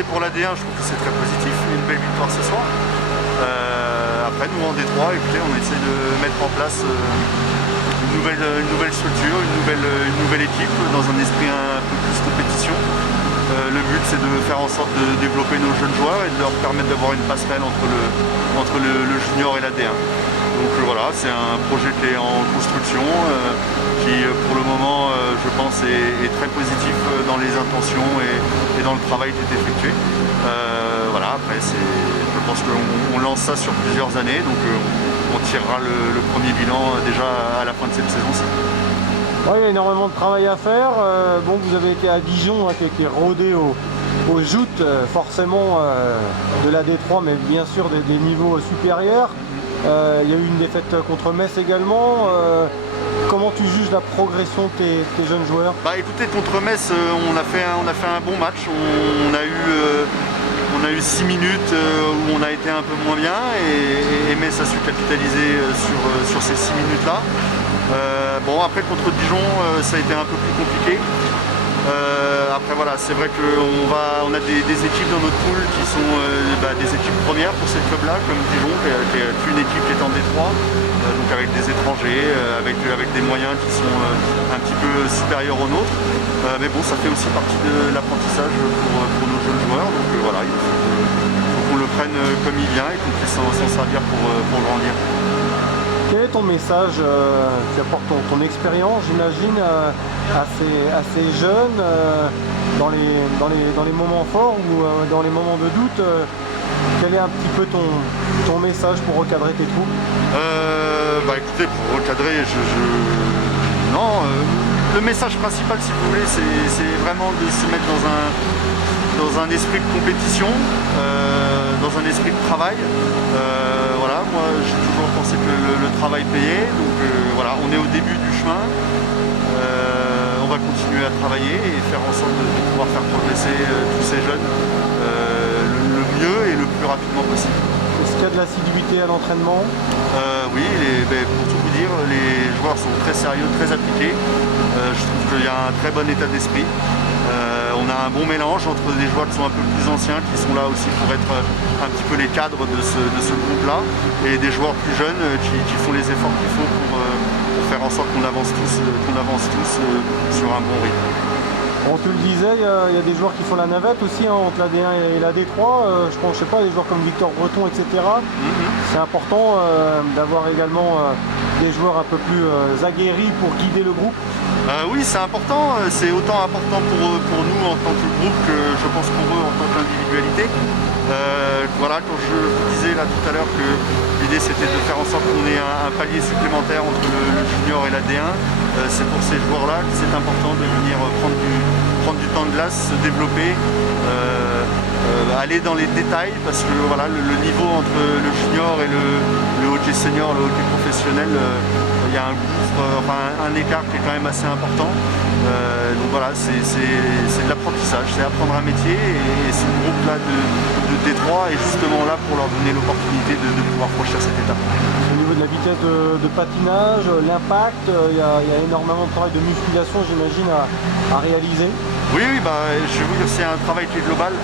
écoutez, pour la D1, je trouve que c'est très positif, une belle victoire ce soir. Après, nous en D3, écoutez, on essaie de mettre en place une nouvelle structure, une nouvelle équipe dans un esprit un peu plus compétition. Le but, c'est de faire en sorte de développer nos jeunes joueurs et de leur permettre d'avoir une passerelle entre le junior et la D1. Donc voilà, c'est un projet qui est en construction, qui pour le moment, je pense, est très positif dans les intentions et dans le travail qui est effectué. Voilà, après, je pense qu'on lance ça sur plusieurs années, donc on tirera le premier bilan déjà à la fin de cette saison-ci. Ouais, il y a énormément de travail à faire. Bon, vous avez été à Dijon, hein, qui a été rodé aux joutes, forcément de la D3, mais bien sûr des niveaux supérieurs. Il y a eu une défaite contre Metz également. Comment tu juges la progression de tes jeunes joueurs? Bah écoutez, contre Metz, on a fait un bon match. On a eu 6 minutes où on a été un peu moins bien et Metz a su capitaliser sur ces 6 minutes-là. Bon, après contre Dijon, ça a été un peu plus compliqué. Après voilà, c'est vrai qu'on a des équipes dans notre poule qui sont des équipes premières pour ces clubs-là, comme Dijon, qui est une équipe qui est en D3, donc avec des étrangers, avec des moyens qui sont un petit peu supérieurs aux nôtres. Mais bon, ça fait aussi partie de l'apprentissage pour nos jeunes joueurs, donc voilà, il faut qu'on le prenne comme il vient et qu'on puisse s'en servir pour grandir. Quel est ton message? Tu apportes ton expérience, j'imagine, assez jeune, dans les moments forts ou dans les moments de doute. Quel est un petit peu ton message pour recadrer tes troupes? Écoutez, pour recadrer, non, le message principal, si vous voulez, c'est vraiment de se mettre dans un esprit de compétition, dans un esprit de travail. Voilà, moi j'ai toujours pensé que le travail payait, donc voilà, on est au début du chemin. On va continuer à travailler et faire en sorte de pouvoir faire progresser tous ces jeunes le mieux et le plus rapidement possible. Est-ce qu'il y a de l'assiduité à l'entraînement? Oui, pour tout vous dire, les joueurs sont très sérieux, très appliqués. Je trouve qu'il y a un très bon état d'esprit. On a un bon mélange entre des joueurs qui sont un peu plus anciens, qui sont là aussi pour être un petit peu les cadres de ce groupe-là, et des joueurs plus jeunes qui font les efforts qu'il faut pour faire en sorte qu'on avance tous sur un bon rythme. Bon, tu le disais, il y a des joueurs qui font la navette aussi, hein, entre la D1 et la D3. Je pense, je sais pas, des joueurs comme Victor Breton, etc. C'est important d'avoir également des joueurs un peu plus aguerris pour guider le groupe. Oui, c'est important. C'est autant important pour nous en tant que groupe que je pense pour eux en tant qu'individualité. Voilà, quand je vous disais là tout à l'heure que l'idée c'était de faire en sorte qu'on ait un palier supplémentaire entre le junior et la D1, c'est pour ces joueurs-là que c'est important de venir prendre du temps de glace, se développer, aller dans les détails, parce que voilà, le niveau entre le junior et le hockey senior, le hockey professionnel, il y a un écart qui est quand même assez important. Donc voilà, c'est de l'apprentissage, c'est apprendre un métier, et ce groupe-là de D3 est justement là pour leur donner l'opportunité de pouvoir franchir cette étape. Au niveau de la vitesse de patinage, l'impact, il y a énormément de travail de musculation, j'imagine, à réaliser. Oui, je vais vous dire, c'est un travail qui est global.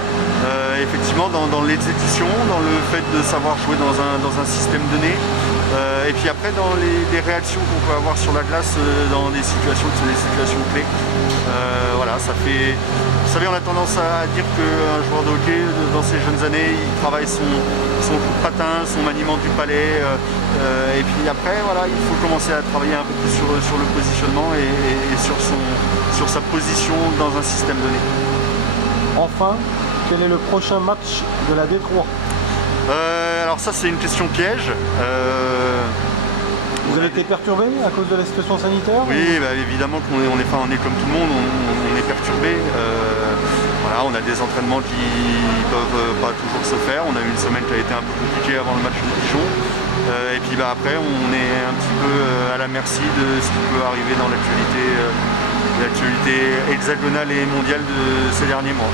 Effectivement, dans l'exécution, dans le fait de savoir jouer dans un système donné, et puis après dans les réactions qu'on peut avoir sur la glace dans des situations qui sont des situations clés. Voilà, ça fait... Vous savez, on a tendance à dire qu'un joueur de hockey, dans ses jeunes années, il travaille son coup de patin, son maniement du palais, et puis après, voilà, il faut commencer à travailler un peu plus sur le positionnement et sur sa position dans un système donné. Enfin, quel est le prochain match de la D3? Alors ça, c'est une question piège. Vous avez été perturbé à cause de la situation sanitaire? Oui, évidemment qu'on est comme tout le monde, on est perturbé. Voilà, on a des entraînements qui peuvent pas toujours se faire. On a eu une semaine qui a été un peu compliquée avant le match de Dijon. Et puis après, on est un petit peu à la merci de ce qui peut arriver dans l'actualité hexagonale et mondiale de ces derniers mois.